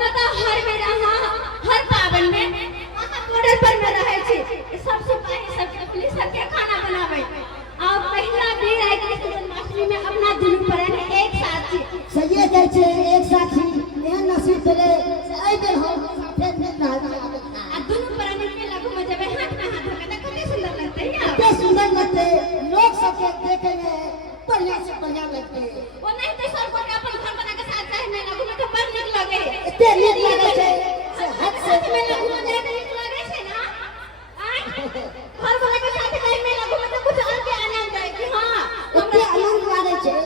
न तो हर बेरा हर पावन में बॉर्डर पर में रहे छी सब सिपाही सबके पुलिस सबके खाना बनावे अब पहला बेर आइ के जन्माष्टमी में अपना दुनू बहन एक साथ छी सही जाइ छै एक साथ ही एहन नसीब भेले से आइ बेर हम साथे मिल रहल आ दुनू बहन के लगू में जब हाथ में हाथ धके त कते सुंदर लगतै या कते सुंदर लगतै लोग सबके देखे में बढ़िया से बढ़िया लगतै ओ नहीं तो सब को अपन घर बना के साथ जाए में लगू में तो बड़ नीक लगे एते नीक लागे छै से हद से में लगू में ज्यादा नीक लगे छै ना आइ घर वाला के साथ जाए में लगू में तो कुछ और के आनंद है कि हां एते आनंद लागे छै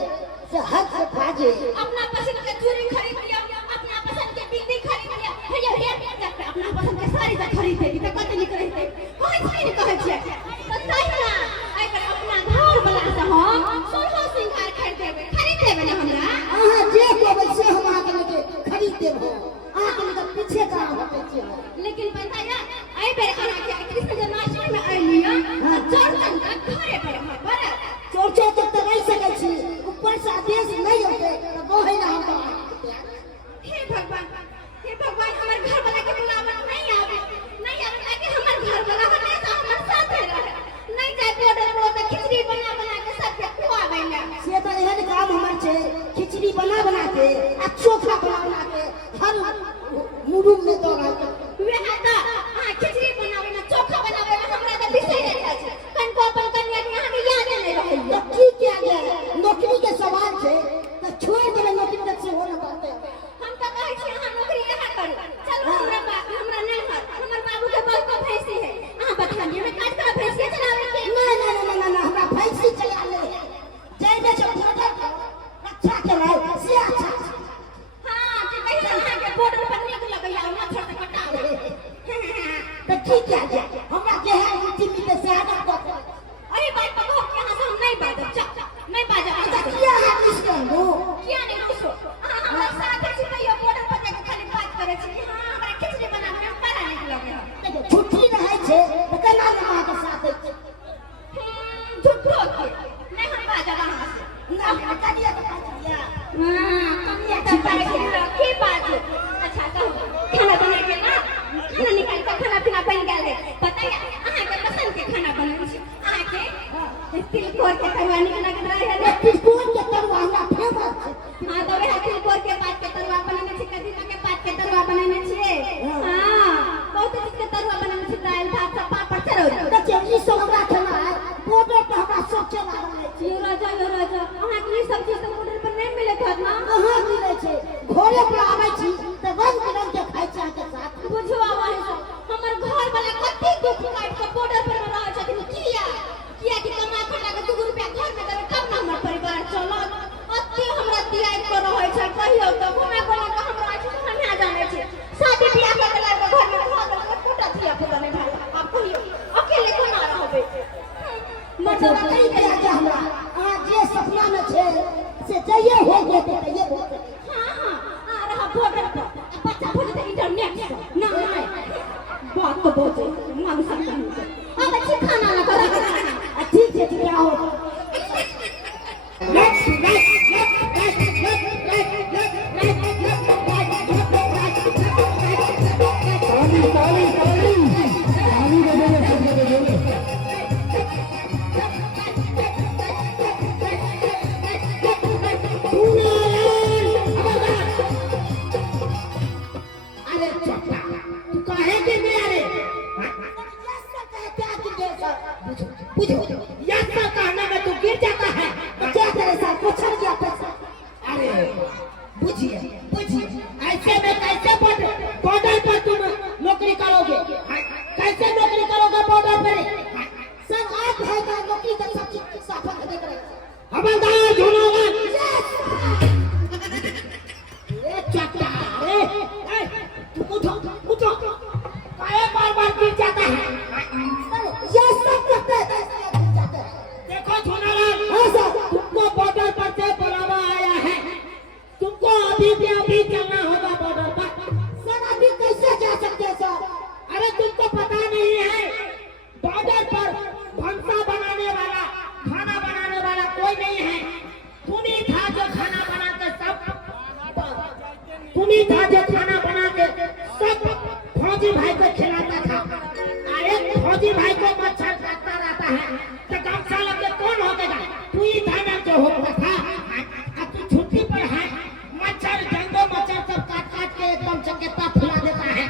से हद से फाजे अपना पसंद के चूड़ी खरीद लिया अपना पसंद के बिंदी खरीद लिया भैया भैया अपना पसंद के साड़ी त खरीद देगी त कते नीक रहते कहै छै ने कहै छै त सही ना आइ पर अपना घर वाला से हम सोहो सिंगार खरीद देबे ना हमरा अहाँ जे कहबै से हम अहाँ के लेके खरीद देब अहाँ के लेके पीछे का होते छै लेकिन पता है आई बेर अहाँ के कृष्ण जन्माष्टमी में आइली हां चौरचन का घरे पे बड़ा चौरचन तक त रह सकै छी ऊपर से आदेश नहीं होते त बोहे ना हम हे भगवान हमर घर वाला के बुलावा नहीं आवे ताकि हमर घर वाला बने तो हमर साथे रहे नहीं जाए बॉर्डर पर तो खिचड़ी बना के सबके खुआवे ला से त एहन काम हमर छै खिचड़ी बना के आ चोखा बना के हर मुरुम में दौड़ा वे आता हां खिचड़ी बनावे ना चोखा बनावे ना हमरा तो विषय नहीं है कन को अपन कन्या के हमें याद नहीं रहे तो की क्या गया नौकरी के सवाल छै त छोड़ देबे नौकरी तक से हो न पाते हम तो कहै छी हां नौकरी कहां करू चलो हमरा नहीं हमर बाबू के बहुत को भैंसी है हां बठलिए में काट कर भैंसी चलावे के ना हमरा भैंसी चला ले जय में जब रक्षा कराए से अच्छा हां जे कैसे हां के बॉर्डर पर निक लगैया मच्छर से कटावे तो ठीक है हमरा के है नीति में से आदत को अरे बात पर कहो कि यहां से हम नहीं बाजब नहीं बाजब किया है किसको किया नहीं कुछो हमरा साथ छी तो ये बॉर्डर पर जाके खाली बात करे छी हां हमरा खिचड़ी बनावे में बड़ा नीक लगे छुट्टी रहे छै त केना अहाँ के साथ छै झूठो के नहीं हम बाजब वहां से ना कनिया के पास दिया हां कनिया तो पाए के बात अच्छा कहो खाना बना के ना खाना निकाल के खाना पीना बन गेल है पता है अहाँ के पसंद के खाना बनल छै अहाँ के तिलकोर के तरुआ निक लग रहा है तिलकोर के तरुआ हमरा फेमस छै हां तो वह तिलकोर के पात के तरुआ बनाने छै कदीमा के पात के तरुआ बनाने छै हां बहुत चीज के तरुआ बनाने छै दाल भात सब पापड़ चरौरी देखिए ई सब हमरा खाना है बॉर्डर पर हमरा सब चला रहल छै यो राजा अहाँ के ई सब चीज तो बॉर्डर पर नहीं मिलत है ना कहां मिले छै घरे पर आबै छी त रंग बिरंग के खाइ छी के साथ बुझो आवाज हमर घर वाला कते दुख काट के बॉर्डर पर रह छथिन किया कि कमा खटा के 2 रुपया घर में देबे तब ना हमर परिवार चलत अत्ते हमरा दियाई कर रहै छै कहियो त घुमे बना के हमरा अछि हम ना जाने छी शादी बियाह के बेला के घर में खा के टूटा थिया पुता नहीं भाई आप कहियो अकेले कोना रहबे मतलब कई दिया के हमरा आ जे सपना में छै से जइए हो जेते त ये बहुत हां आ रहा बॉर्डर पर बच्चा खोजते इंटरनेट से ना बात तो बहुत मांग सकता हूं अब अच्छी खाना ना करो ठीक है ठीक आओ तुम्ही था जो खाना बना फौजी भाई को खिलाता था। अरे फौजी भाई को मच्छर काटता रहता है तो कम साल के कौन होगा? तू ही था ना जो होता था। अब तू छुट्टी पर है, मच्छर जंगो मच्छर सब काट काट के एकदम चकेता फुला देता है।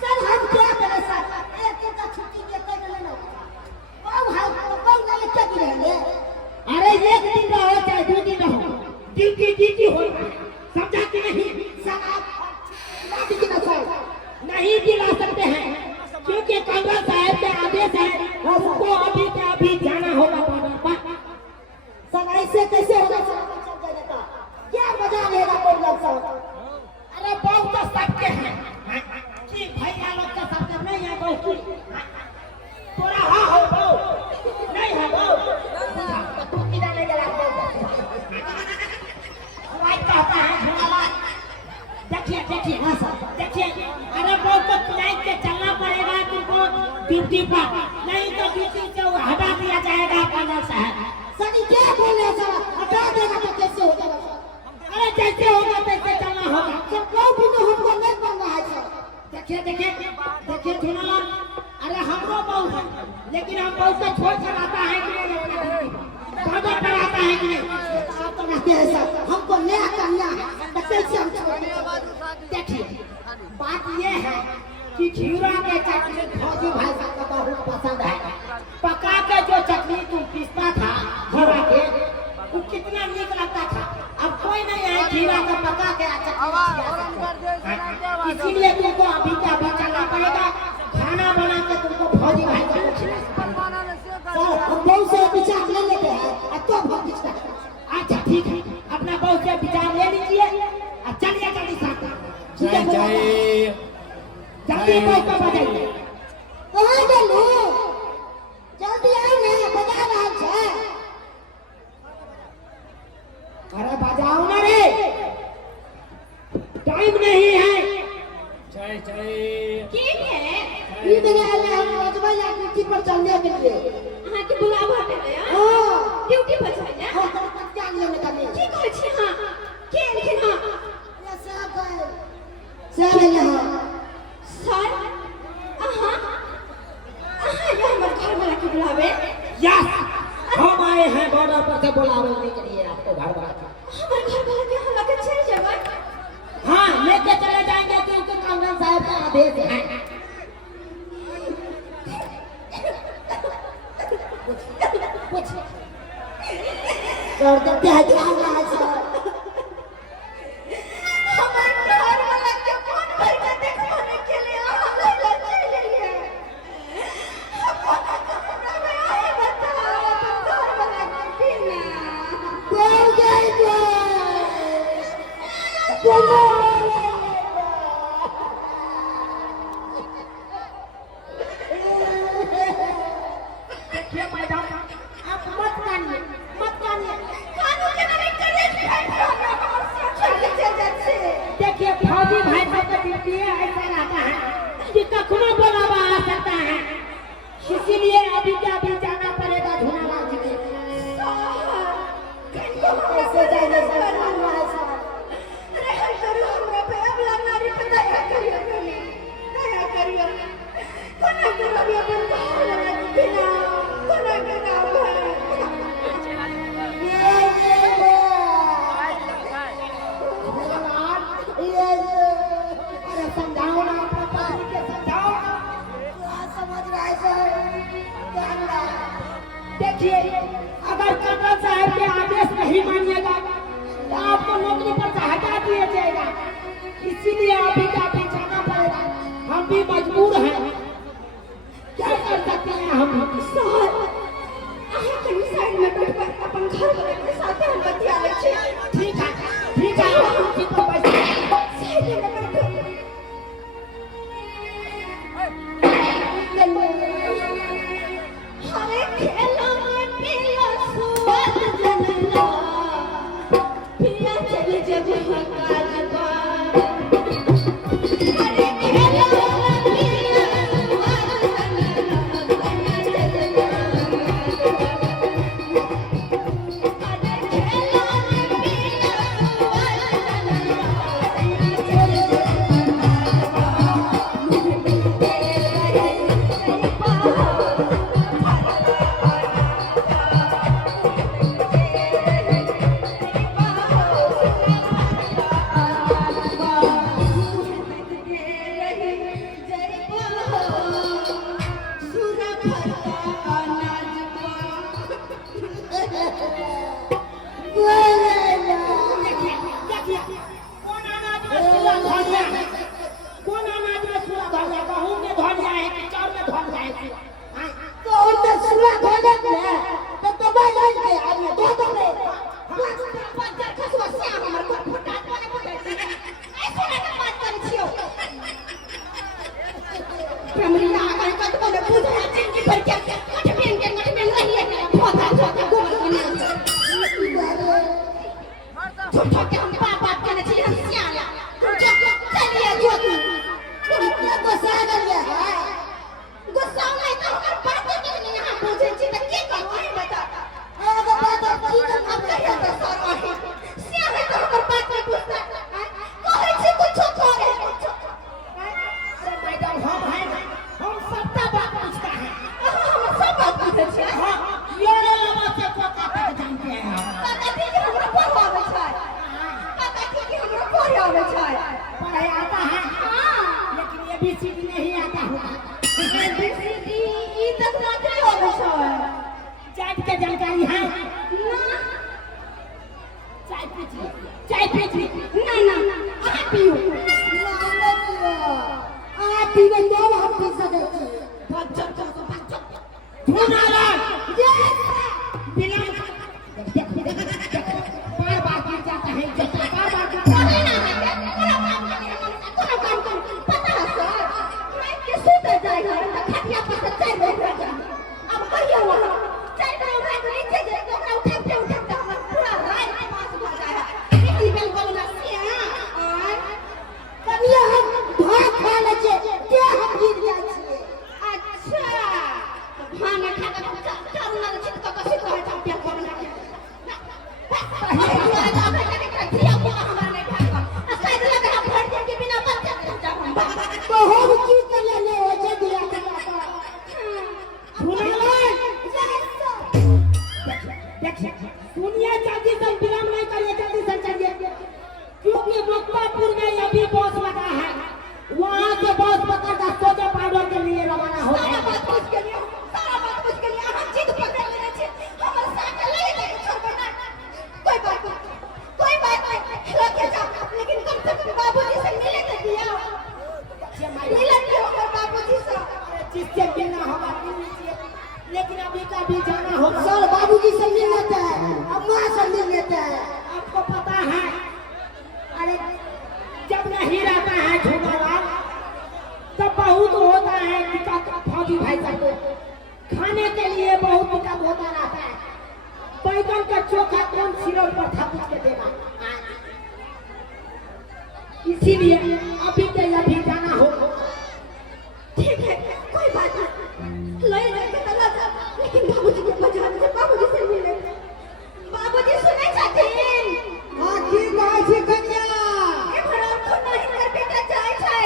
सर हम क्या करें सर, एक दिन का छुट्टी देते हैं ना अब हम कौन गले क्या करेंगे? अरे एक दिन रहो चाहे 2 दिन रहो, ड्यूटी हो, समझा कि नहीं? सर आप नहीं दिला सकते हैं क्योंकि कांग्रेस साहब के आदेश है उसको अभी के अभी जाना होगा बॉर्डर पर। सर ऐसे कैसे होगा? क्या मजा लेगा प्रोग्राम साहब? अरे बहुत तो सबके हैं कि भैया लोग का सबके नहीं है बहुत पूरा हाँ हो बहु नहीं है बहु तू किधर ले जा रहा है? देखिए हाँ सर देखिए, अरे बहुत तो फ्लाइट के चलना पड़ेगा तुमको ड्यूटी पर, नहीं तो ड्यूटी से हटा दिया जाएगा कांग्रेस साहब। सर क्या बोल रहे सर, हटा देगा तो कैसे हो जाएगा सर? अरे जैसे होगा तैसे चलना होगा। सर कोई भी तो हमको नहीं बन रहा है सर। देखिए धुनालाल, अरे हमको बहुत है लेकिन हम बहुत तो छोड़ चलाता है कि नहीं, बाबा कराता है कि नहीं? आप तो कहते हैं सर हमको नया करना है तो कैसे हम छोड़ेंगे? देखिए बात ये है कि घिउरा के चटनी फौजी भाई को बहुत पसंद है। पका के जो चटनी तुम पीसता था घिउरा के, वो कितना नीक लगता था। अब कोई नहीं है घिउरा को पका के चटनी, इसीलिए तुमको अभी के अभी चलना पड़ेगा। खाना बना के तुमको फौजी भाई को सर हम बहुत से विचार ले लेते हैं तो बहुत कुछ। अच्छा ठीक है, अपना बहुत से विचार ले लीजिए और चलिए जल्दी साथ जल्दी बहुत का बजाइए। कहाँ चलू? जल्दी आओ ना, बजा रहा है। अरे बजाओ ना रे, टाइम नहीं है। जय ठीक है ये मैंने आया हम रोजवा या ड्यूटी पर चलने के लिए। हाँ कि बुलावा है ना हां ड्यूटी पर जाइए। हां तो क्या लेने का नहीं ठीक है छी हाँ के लेकिन हाँ ये सब यहाँ सर ये हमारे घर में रखे बुलावे। यस हम आए हैं बॉर्डर पर से बुलाने के लिए आपको घर वाला। हमारे घर वाला के हम लगे चले जाएगा। हाँ लेके चले जाएंगे क्योंकि कांग्रेस साहब का आदेश है। सर तो क्या है सर? हमारे घर वाला के कौन भर के देखने के लिए हम लोग चले लिए। हमें आए बताओ तो घर वाला के बिना बोल जाएगा देखिए मैडम आप मत कानिए कानून के नाम पर देखिए फौजी भाई सब का ड्यूटी ऐसा रहता है कि कखनो बुलावा आ सकता है, इसीलिए अभी क्या अभी जाना पड़ेगा धुनालाल जी के। कैसे जाएंगे सर? अरे हर करो हमरा पे अब नारी पे दया करियो कोना करो भी अपन घर लगा बिना कोना करो अरे समझाओ ना अपने पत्नी के, समझाओ ना। समझ रहा है सर? देखिए अगर कांग्रेस साहब के आदेश नहीं मानिएगा तो आपको नौकरी पर से हटा दिया जाएगा, इसीलिए अभी का अभी जाना पड़ेगा। हम भी मजबूर हैं, क्या कर सकते हैं हम? सर आहे कहीं साइड में बैठ कर अपन घर वाले के साथ हम बतिया ले छी। ठीक है हम ठीक हो पैसे साइड में बैठो। हरे खेला में पिया सुवाद जनला पिया चले जब हकाज बा। हरे खेला में पिया सुवाद जनला पिया चले जब हकाज बा। देखिए देखिए कौन अनाज में सूरा धनिया है, कौन अनाज में सूरा धनिया, गहूं में धनिया है कि चावल में धनिया है? तो उनमें सुना धोने में तो दबाई नहीं के आदमी दो दो रे पंचर खसवा से हमर को फटाट वाले फटाट से ऐसे ना बात कर छियो प्रमरी ना कर कत बोले बुझा जिंदगी भर क्या कट पेन नहीं है फोटा फोटा गोबर बना छोट छोट हम बाप करने छी हम सियाला चलिए जो तुम गुस्सा कर गया है गुस्सा नहीं तो हमर बात के नहीं यहां पूछे छी त के कहू है बता अगर बात की तो अब कहिया तो सर आहे सिया है तो हमर बात में पूछता कहै छी कुछ करे अरे मैडम हम हैं, हम सबका बात पूछता है। हम सब बात पूछे छी हाँ, योरे लगा से कोका तक जानते हैं। काका जी के हमरा पढ़ आवे छै काका जी के हमरा पढ़ आवे छै पढ़ाई आता है, हां लेकिन ये भी सीधी नहीं आता होगा। एबीसीडी ई तक ना आवे छै चाय के जानकारी है? ना चाय पीजिए, चाय पीजिए। ना ना आ पियो आप भी में क्या हम पी सकते हैं पंचर धुनाला बिना बार बार गिर जाता है, जैसे बार बार गिर जाता है। कहै ना है कोनो काम कर पता है सर मैं के सुते जाय घर त खटिया पर से चढ़ बैठ जा अब कहियो वहां चढ़ गए ओकरा के नीचे जे ओकरा उठते हमर पूरा रात पास हो जाए निकली बेल बोलना सिया और कनिया हम भात खा ले छे के हम गिर जाय छे अच्छा खाना खा के करुणा छिट क कसी कहै छ पेट बोलना के तो हम की करे ले हो छे दिया के धुनाला देखिए, दुनिया जल्दी से विराम नहीं करिए, जल्दी से चलिए, क्योंकि मुक्तापुर में अभी बॉस लगा है, वहाँ से बॉस पकड़ कर सोजा पाउडर के लिए रवाना हो सारा गए। बात पूछ के लिए हम जिद पकड़ लेने छे हमर साथ ले जाके छोड़बो ना कोई बात नहीं लेके जाओ लेकिन कम से कम बाबूजी से मिले तो दिया मिले नहीं होगा बाबूजी से जिससे मिलना होगा मिल लीजिए, लेकिन अभी का भी जाना होगा। सर बाबूजी से मिल लेते हैं अम्मा से मिल लेते हैं आपको पता है, अरे जब नहीं रहता है झूलालाल तब बहुत होता है दिक्कत फौजी भाई साहब को खाने के लिए बहुत दिक्कत होता रहता है। बैगन का चोखा कौन सिरोल पर थापूच के देगा? इसीलिए अभी के अभी जाना होगा। ठीक है कोई बात नहीं ले जाके तला जा लेकिन बाबूजी के बाजार से बाबूजी से मिले बाबूजी सुने छथिन हां की कहै छी कन्या ए भरम को नहीं कर बेटा जाय छै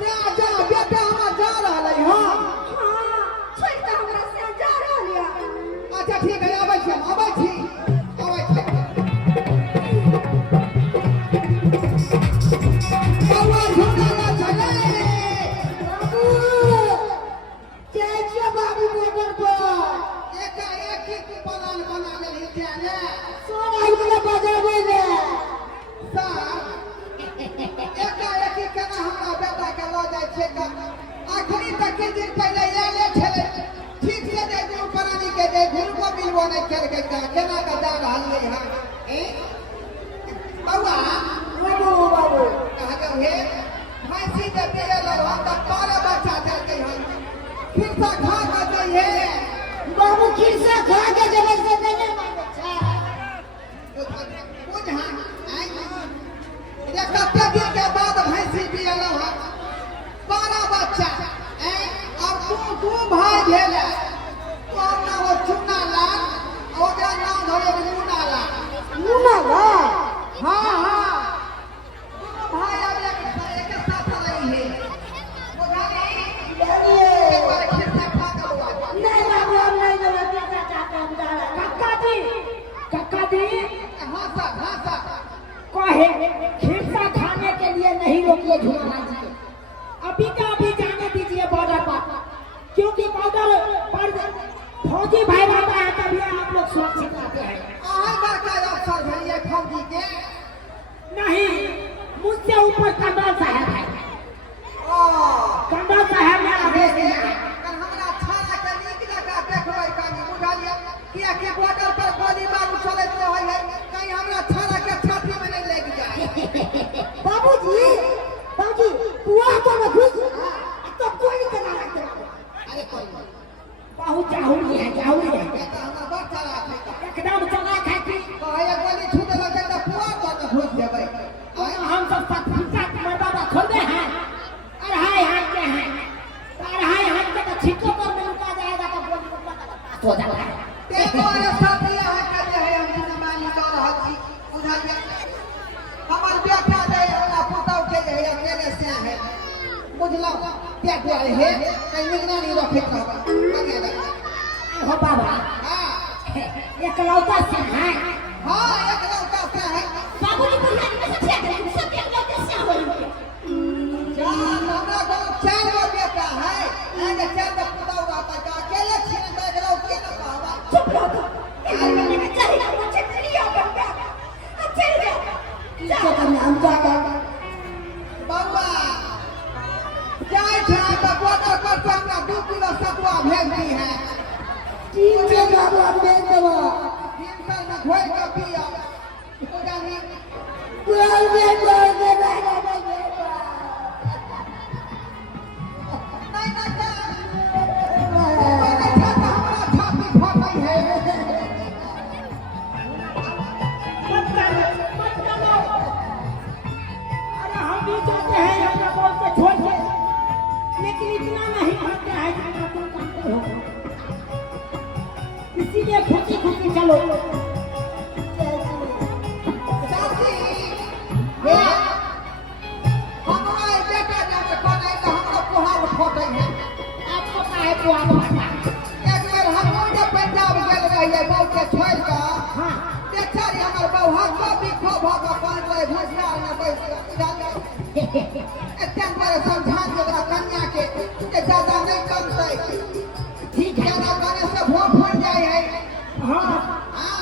जा जा बेटा हमरा जा रहलै हां हां छोड़ के हमरा से जा रहल या अच्छा ठीक है आबै छी बाबा झोला चले बाबू जय बाबू मोटर पर एक प्लान बना ले जाने सोना के बजावे ले सर एक केना हमरा बेटा के ल जाय छै आखिरी तक के दिन पहले आले छले ठीक से दे दू प्राणी के दे गुरु मिलबो नहीं कर के केना का जा रहल है बाबा बाबू कहा जो है भैंसी जब दे लो हम तक 12 बच्चा दे के हम फिर से खा के दे बाबू फिर से खा के जब से देने मांगे छा बुझ हां ये कते दिन के बाद भैंसी पियलो है 12 बच्चा और दू भाई भेले तो ना वो चुना लाल ओकरा नाम धरे मुना लाल हां हां भाई अब एक साथ रही है बुझा नहीं एक बार फिर से खा के नहीं बाबू हम नहीं देवे बेटा चाहते हम जा रहे कक्का दी हां सर कहे खिरसा खाने के लिए नहीं रोकिए झूलालाल जी को, अभी का अभी जाने दीजिए बॉर्डर पर, क्योंकि बॉर्डर पर फौजी भाई रहता है तभी आप लोग सुरक्षित चाहते हैं। आहां का अफसर भैया फौजी के नहीं, मुझसे ऊपर कंडल साहब है। ओ कंडल साहब मेरा भेज दिया है। कर हमरा छाना के नीक जगह देखबै कनी बुझलिए किया कि बॉर्डर पर गोली बारूद चलैत रहै है कहीं हमरा छाना के छाती में नहीं लग जाए। बाबूजी कुआ तो न घुस तो कोई के ना रखते। अरे कोई नहीं बहुत जाहुरी है, जाहुरी है। ये तो हमरा बड़ चला है एकदम चला खाई थी। कहे गोली छूट लगे तो पुआ तो घुस देबै। हम सब साथ मर्दाबा खोलते हैं। अढ़ाई हाथ के हैं, अढ़ाई हाथ के तो छिटो पर में लुका जाएगा तो गोली को पास हो जाता है। ते तोरे साथी है के जे है हम दिन मानी कर रहल छी बुझलिए हमर बेटा दे हमरा पुतौ के जे है अकेले से है बुझलो ते दुआरे है कहीं निगरानी रखैत रहबै लगे हो बाबा, हां एकलौता से है। हां एक लौटा से है बाबूजी बुढ़िया में से छेड़ दे सब एक लोग से हो जा हमरा को चार गो बेटा है एने चार गो पुतौ रहता का अकेले छी न एक लौटी न कहबा चुप रहो यार मैंने चाहिए मुझे लिया बंदा चल जा तो करना हम जा कर बाबा जाय छा तो बॉर्डर पर हमरा 2 किलो सतुआ भेज दी है ठीक है बाबू हम दे देबो। दिन भर में घोल के पिया तो जानी बोल दे नहीं ना जा नहीं खाता हमरा छाती फटई है मत करो। अरे हम भी चाहते हैं अपना बोल के छोड़ के, लेकिन इतना नहीं करते हैं जितना तुम करते हो। इसीलिए खुशी खुशी चलो। चाची हे हमरा ए बेटा जाके कोने तो हमरा पोहार फटई है आपको काहे बुआ बुआ? एक बार हम उनके पंजाब गेल रहिए बहू के छोड़ के हाँ, बेचारी हमर बहू हाथ भी खो भग पान ले घुसला में बैठ के एते पर समझा के ओकरा कन्या के कि ज्यादा नहीं करतै ठीक है। ज्यादा करे से भोट फट जाए है हाँ, हां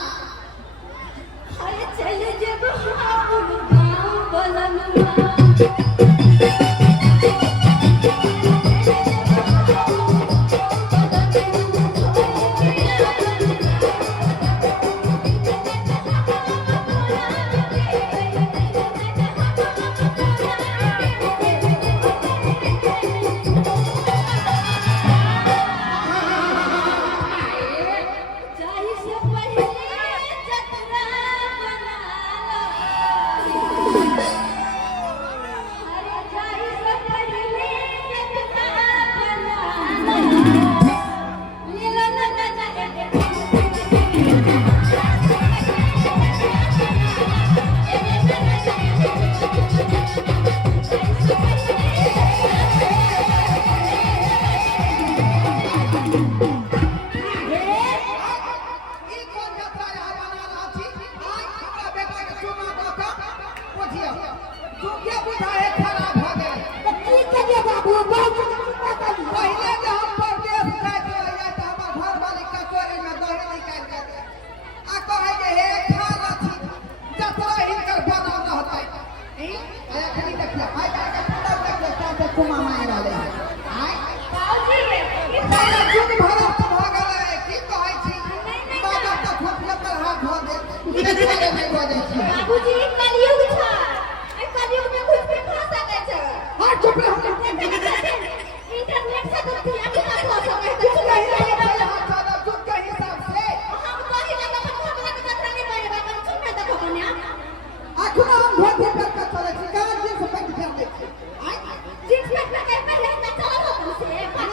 अरे चले जब हम गांव बलनवा जाई से पहले जतरा बना लो अरे जाई से पहले जतरा बना लो लीला ना जाए ई कोन यात्रा यहाँ बना रहा छी आई हमरा बेटा के चुमा द के बुझियो तू के बुझाए खराब हो गए तो की करिए बाबू बहुत पता नहीं। पहले जे हम परदेश जाइत रहिए त हमर घर वाली कचोरी में दही निकाल के दे आ कहे जे हे खा लथी जतरा हिनकर बनल रहतै ई एखनी देखिए आई का पूरा देखिए साथे चुमा मार रहले आई बाबूजी ये सारा जुग भरत भ गेलै की कहै छी बाबा त खोपले पर हाथ धो दे देखिए नहीं बजै छी बाबूजी कलयुग था ए कलयुग में कुछ भी खा सके छै हां चुप रहो इंटरनेट से तो दुनिया के ना खा सके कुछ जुग नहीं के है हिसाब से जुग के हिसाब से हम कहि लगा अपन हमरा के जतरा नहीं करे बाबा सुन ना देखो कन्या अखनो हम भोट पे कर चले छी गांव दिन से पैक कर दे आई जींस पैंट में के पहले ना चला हो तुमसे इतना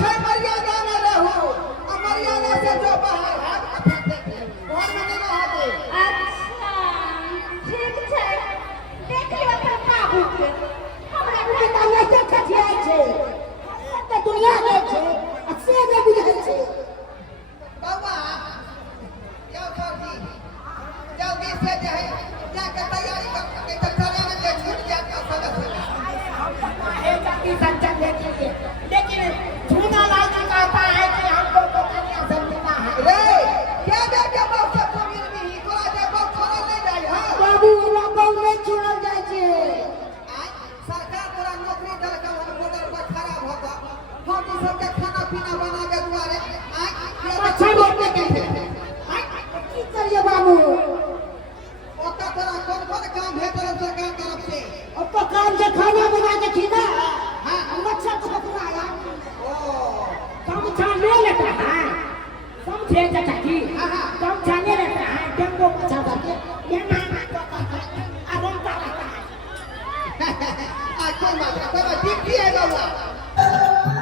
छै मर्यादा में रहू आ मर्यादा से जो बाहर हाथ फेंक दे और में नहीं रह दे अच्छा ठीक छै देख लियो अपन बाबू के हमरा के कन्या के कठिया छै तो दुनिया के छै से ने बुझै छै। बाबा यो छोटी जल्दी से जे है जाके तैयारी कर के चले में के छूट जात का सदस्य है जाति संचन देखिए, लेकिन झूना लाल जी कहता है कि हमको तो कन्या से मिलना है। रे क्या दे के बाप रे बाबू ओता तोरा कौन काम भेटल सरकार तरफ से? अब तो काम से खाना बना के खिला हाँ। मच्छर को पकड़ाया ओ कम छाने लेता है समझे चाचा जी हाँ, हाँ। कम छाने लेता है डेंगू मच्छर करके ये ना आराम का रहता है आ कोई बात नहीं, कोई बात ठीक है बाबा।